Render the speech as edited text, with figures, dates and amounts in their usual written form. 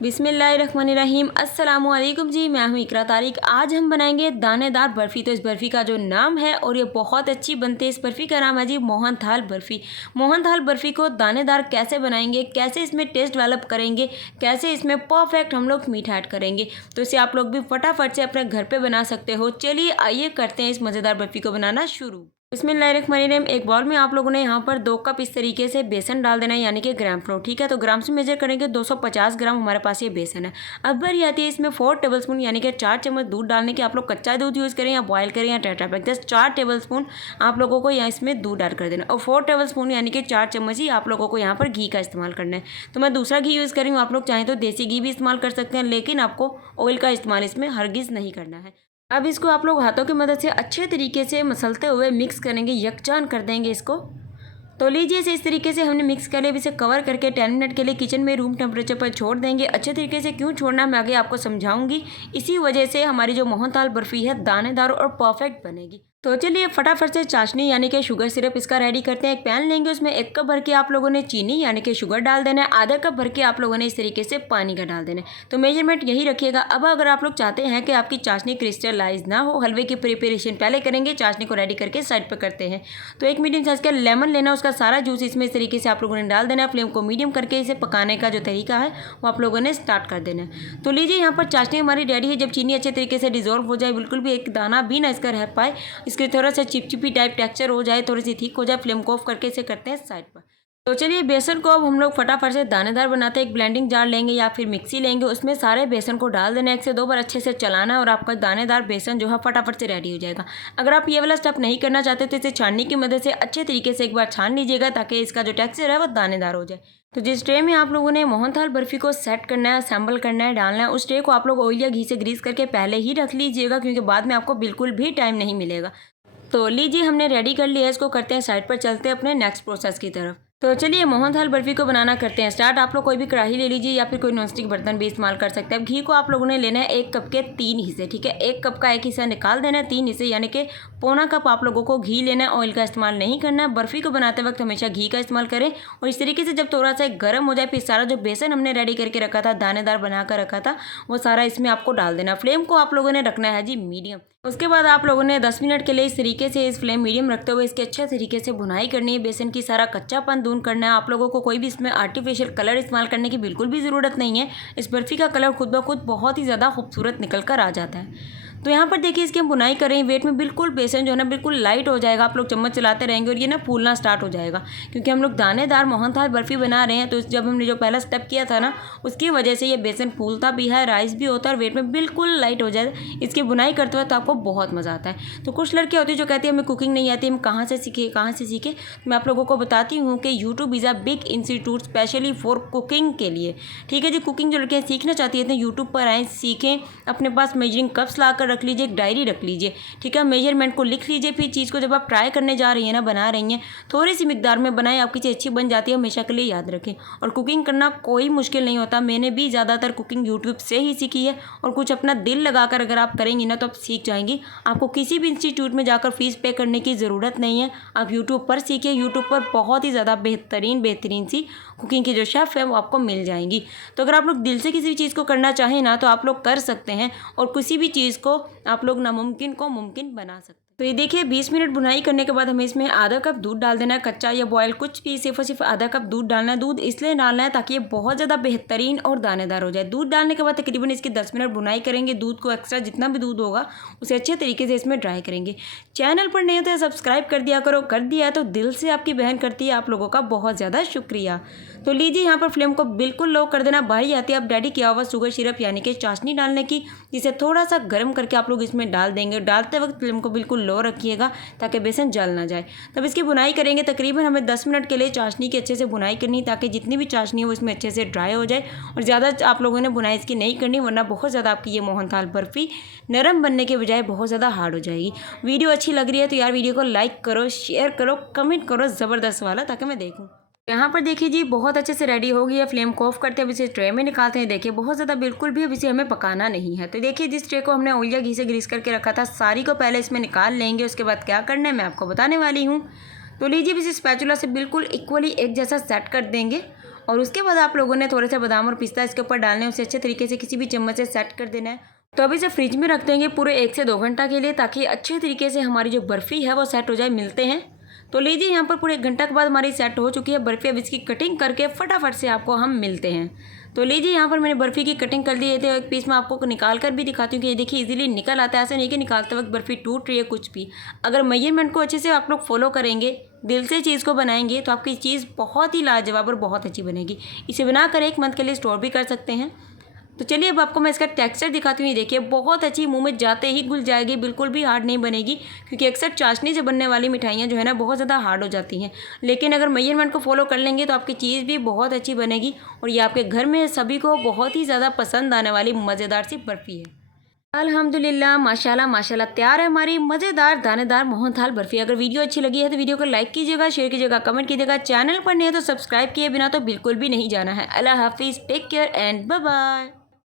बिस्मिल्लाहिर्रहमानिर्रहीम अस्सलामुअलैकुम जी। मैं हूँ इकरा तारिक। आज हम बनाएंगे दानेदार बर्फ़ी। तो इस बर्फ़ी का जो नाम है और ये बहुत अच्छी बनती है, इस बर्फ़ी का नाम है जी मोहन थाल बर्फ़ी। मोहन थाल बर्फ़ी को दानेदार कैसे बनाएंगे, कैसे इसमें टेस्ट डेवलप करेंगे, कैसे इसमें परफेक्ट हम लोग मीठा ऐड करेंगे, तो इसे आप लोग भी फटाफट से अपने घर पर बना सकते हो। चलिए आइए करते हैं इस मज़ेदार बर्फ़ी को बनाना शुरू। बिस्मिल्लाहिर्रहमानिर्रहीम। एक बाउल में आप लोगों ने यहाँ पर 2 कप इस तरीके से बेसन डाल देना है, यानी कि ग्राम फ्लोर। ठीक है, तो ग्राम से मेजर करेंगे 250 ग्राम हमारे पास ये बेसन है। अब बारी आती है इसमें 4 टेबलस्पून यानी कि 4 चम्मच दूध डालने के। आप लोग कच्चा दूध यूज़ करें या बॉयल करें या टेट्रापैक, जस्ट 4 टेबलस्पून आप लोगों को यहाँ इसमें दूध ऐड कर देना। और 4 टेबलस्पून यानी कि 4 चम्मच ही आप लोगों को यहाँ पर घी का इस्तेमाल करना है। तो मैं दूसरा घी यूज़ करी हूँ, आप लोग चाहें तो देसी घी भी इस्तेमाल कर सकते हैं, लेकिन आपको ऑयल का इस्तेमाल इसमें हरगिज़ नहीं करना है। अब इसको आप लोग हाथों की मदद से अच्छे तरीके से मसलते हुए मिक्स करेंगे, यकजान कर देंगे इसको। तो लीजिए इस तरीके से हमने मिक्स कर लिया। अब इसे कवर करके 10 मिनट के लिए किचन में रूम टेम्परेचर पर छोड़ देंगे। अच्छे तरीके से क्यों छोड़ना मैं आगे आपको समझाऊंगी। इसी वजह से हमारी जो मोहन थाल बर्फ़ी है दानेदार और परफेक्ट बनेगी। तो चलिए फटाफट से चाशनी यानी कि शुगर सिरप इसका रेडी करते हैं। एक पैन लेंगे, उसमें 1 कप भर के आप लोगों ने चीनी यानी कि शुगर डाल देना है। आधा कप भर के आप लोगों ने इस तरीके से पानी का डाल देना है। तो मेजरमेंट यही रखिएगा। अब अगर आप लोग चाहते हैं कि आपकी चाशनी क्रिस्टलाइज ना हो, हलवे की प्रिपरेशन पहले करेंगे, चाशनी को रेडी करके साइड पर करते हैं। तो एक मीडियम साइज़ का लेमन लेना, उसका सारा जूस इसमें इस तरीके से आप लोगों ने डाल देना है। फ्लेम को मीडियम करके इसे पकाने का जो तरीका है वो आप लोगों ने स्टार्ट कर देना है। तो लीजिए यहाँ पर चाशनी हमारी रेडी है। जब चीनी अच्छे तरीके से डिजोल्व हो जाए, बिल्कुल भी एक दाना भी ना इसका रह पाए, इसके थोड़ा सा चिपचिपी टाइप टेक्सचर हो जाए, थोड़ी सी थिक हो जाए, फ्लेम को ऑफ करके इसे करते हैं साइड पर। तो चलिए बेसन को अब हम लोग फटाफट से दानेदार बनाते हैं। एक ब्लेंडिंग जार लेंगे या फिर मिक्सी लेंगे, उसमें सारे बेसन को डाल देना है। 1 से 2 बार अच्छे से चलाना है और आपका दानेदार बेसन जो है फटाफट से रेडी हो जाएगा। अगर आप ये वाला स्टेप नहीं करना चाहते तो इसे छाननी की मदद से अच्छे तरीके से एक बार छान लीजिएगा, ताकि इसका जो टेक्सचर है वो दानेदार हो जाए। तो जिस ट्रे में आप लोगों ने मोहन थाल बर्फ़ी को सेट करना है, असेंबल करना है, डालना है, उस ट्रे को आप लोग ऑयल या घी से ग्रीस करके पहले ही रख लीजिएगा, क्योंकि बाद में आपको बिल्कुल भी टाइम नहीं मिलेगा। तो लीजिए हमने रेडी कर लिया है, इसको करते हैं साइड पर, चलते हैं अपने नेक्स्ट प्रोसेस की तरफ। तो चलिए मोहन थाल बर्फ़ी को बनाना करते हैं स्टार्ट। आप लोग कोई भी कढ़ाई ले लीजिए या फिर कोई नॉनस्टिक बर्तन भी इस्तेमाल कर सकते हैं। अब घी को आप लोगों ने लेना है 1 कप के 3 हिस्से। ठीक है, 1 कप का 1 हिस्सा निकाल देना है, 3 हिस्से यानी कि पौना कप आप लोगों को घी लेना है। ऑयल का इस्तेमाल नहीं करना है। बर्फ़ी को बनाते वक्त हमेशा घी का इस्तेमाल करें। और इस तरीके से जब थोड़ा सा गर्म हो जाए, फिर सारा जो बेसन हमने रेडी करके रखा था, दानेदार बना कर रखा था, वो सारा इसमें आपको डाल देना। फ्लेम को आप लोगों ने रखना है जी मीडियम। उसके बाद आप लोगों ने 10 मिनट के लिए इस तरीके से इस फ्लेम मीडियम रखते हुए इसके अच्छे तरीके से भुनाई करनी है। बेसन की सारा कच्चापन दूर करना है। आप लोगों को कोई भी इसमें आर्टिफिशियल कलर इस्तेमाल करने की बिल्कुल भी ज़रूरत नहीं है। इस बर्फ़ी का कलर खुद ब खुद बहुत ही ज़्यादा खूबसूरत निकल कर आ जाता है। तो यहाँ पर देखिए इसकी हम बुनाई कर रहे हैं। वेट में बिल्कुल बेसन जो है ना बिल्कुल लाइट हो जाएगा। आप लोग चम्मच चलाते रहेंगे और ये ना फूलना स्टार्ट हो जाएगा, क्योंकि हम लोग दानेदार मोहन थाल बर्फ़ी बना रहे हैं। तो जब हमने जो पहला स्टेप किया था ना, उसकी वजह से ये बेसन फूलता भी है, राइस भी होता है और वेट में बिल्कुल लाइट हो जाए। इसकी बुनाई करते हुए तो आपको बहुत मज़ा आता है। तो कुछ लड़के होती है जो कहती है हमें कुकिंग नहीं आती, हम कहाँ से सीखे। मैं आप लोगों को बताती हूँ कि YouTube is a big institute specially for cooking के लिए। ठीक है जी, कुकिंग जो लड़कियाँ सीखना चाहती हैं यूट्यूब पर आएँ, सीखें। अपने पास मेजरिंग कप्स ला कर रख लीजिए, एक डायरी रख लीजिए। ठीक है, मेजरमेंट को लिख लीजिए। फिर चीज़ को जब आप ट्राई करने जा रही हैं ना, बना रही हैं, थोड़ी सी मिकदार में बनाएं, आपकी चीज़ अच्छी बन जाती है। हमेशा के लिए याद रखें। और कुकिंग करना कोई मुश्किल नहीं होता। मैंने भी ज़्यादातर कुकिंग यूट्यूब से ही सीखी है। और कुछ अपना दिल लगाकर अगर आप करेंगी ना तो आप सीख जाएंगी। आपको किसी भी इंस्टीट्यूट में जाकर फीस पे करने की ज़रूरत नहीं है। आप यूट्यूब पर सीखिए। यूट्यूब पर बहुत ही ज़्यादा बेहतरीन सी कुकिंग की जो शेफ़ है वो आपको मिल जाएंगी। तो अगर आप लोग दिल से किसी भी चीज़ को करना चाहें ना, तो आप लोग कर सकते हैं और किसी भी चीज़ को आप लोग नामुमकिन को मुमकिन बना सकते हैं। तो ये देखिए 20 मिनट बुनाई करने के बाद हमें इसमें आधा कप दूध डाल देना है, कच्चा या बॉयल कुछ भी, सिर्फ और सिर्फ आधा कप दूध डालना है। दूध इसलिए डालना है ताकि ये बहुत ज़्यादा बेहतरीन और दानेदार हो जाए। दूध डालने के बाद तकरीबन इसकी 10 मिनट बुनाई करेंगे। दूध को एक्स्ट्रा जितना भी दूध होगा उसे अच्छे तरीके से इसमें ड्राई करेंगे। चैनल पर नहीं होता है सब्सक्राइब कर दिया करो, कर दिया है तो दिल से आपकी बहन करती है। आप लोगों का बहुत ज़्यादा शुक्रिया। तो लीजिए यहाँ पर फ्लेम को बिल्कुल लो कर देना। बारी आती है अब रेडी किया हुआ शुगर सिरप यानी कि चाशनी डालने की, जिसे थोड़ा सा गर्म करके आप लोग इसमें डाल देंगे। डालते वक्त फ्लेम को बिल्कुल लो रखिएगा ताकि बेसन जल ना जाए। तब इसकी बुनाई करेंगे। तकरीबन हमें 10 मिनट के लिए चाशनी की अच्छे से बुनाई करनी, ताकि जितनी भी चाशनी है वो इसमें अच्छे से ड्राई हो जाए। और ज़्यादा आप लोगों ने बुनाई इसकी नहीं करनी, वरना बहुत ज़्यादा आपकी ये मोहन थाल बर्फ़ी नरम बनने के बजाय बहुत ज़्यादा हार्ड हो जाएगी। वीडियो अच्छी लग रही है तो यार वीडियो को लाइक करो, शेयर करो, कमेंट करो ज़बरदस्त वाला, ताकि मैं देखूँ। यहाँ पर देखिए जी बहुत अच्छे से रेडी हो गई है। फ्लेम को ऑफ करते हैं। अब इसे ट्रे में निकालते हैं। देखिए बहुत ज़्यादा बिल्कुल भी अब इसे हमें पकाना नहीं है। तो देखिए जिस ट्रे को हमने ऑयल या घी से ग्रीस करके रखा था, सारी को पहले इसमें निकाल लेंगे। उसके बाद क्या करना है मैं आपको बताने वाली हूँ। तो लीजिए इसे स्पैचुला से बिल्कुल इक्वली एक जैसा सेट कर देंगे। और उसके बाद आप लोगों ने थोड़े से बादाम और पिस्ता इसके ऊपर डालने हैं, उसे अच्छे तरीके से किसी भी चम्मच से सेट कर देना है। तो अभी इसे फ्रिज में रख देंगे पूरे 1 से 2 घंटा के लिए, ताकि अच्छे तरीके से हमारी जो बर्फ़ी है वो सेट हो जाए। मिलते हैं। तो लीजिए यहाँ पर पूरे 1 घंटा के बाद हमारी सेट हो चुकी है बर्फ़ी। अब इसकी कटिंग करके फटाफट से आपको हम मिलते हैं। तो लीजिए यहाँ पर मैंने बर्फ़ी की कटिंग कर दी है। तो एक पीस मैं आपको निकाल कर भी दिखाती हूँ कि ये देखिए इजीली निकल आता है। ऐसा नहीं कि निकालते वक्त बर्फ़ी टूट रही है कुछ भी। अगर मेजरमेंट को अच्छे से आप लोग फॉलो करेंगे, दिल से चीज़ को बनाएंगे, तो आपकी चीज़ बहुत ही लाजवाब और बहुत अच्छी बनेगी। इसे बनाकर 1 मंथ के लिए स्टोर भी कर सकते हैं। तो चलिए अब आपको मैं इसका टेक्सचर दिखाती हूँ। ये देखिए बहुत अच्छी, मुंह में जाते ही घुल जाएगी, बिल्कुल भी हार्ड नहीं बनेगी, क्योंकि अक्सर चाशनी से बनने वाली मिठाइयाँ जो है ना बहुत ज़्यादा हार्ड हो जाती हैं। लेकिन अगर मेजरमेंट को फॉलो कर लेंगे तो आपकी चीज़ भी बहुत अच्छी बनेगी और ये आपके घर में सभी को बहुत ही ज़्यादा पसंद आने वाली मज़ेदार सी बर्फ़ी है। अल्हम्दुलिल्लाह, माशाल्लाह माशाल्लाह, तैयार है हमारी मज़ेदार दानेदार मोहनथाल बर्फ़ी। अगर वीडियो अच्छी लगी है तो वीडियो को लाइक कीजिएगा, शेयर कीजिएगा, कमेंट कीजिएगा। चैनल पर नहीं है तो सब्सक्राइब किए बिना तो बिल्कुल भी नहीं जाना है। अल्लाह हाफ़िज़, take care and bye bye.